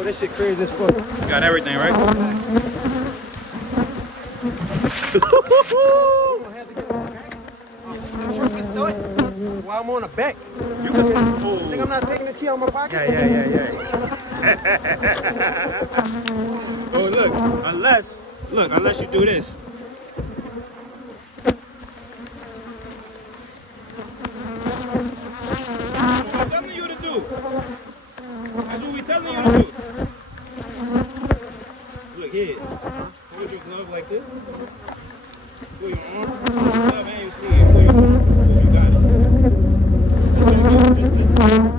Oh, this shit crazy as fuck. You got everything, right? While I'm on the back. You can. Oh. Think I'm not taking the key out of my pocket? Yeah. Oh, look. Unless you do this. What I'm telling you to do. That's what we telling you to do. Look here. Hold your glove like this. Put your arm. Your glove and your sleeve. Put your arm. You got it.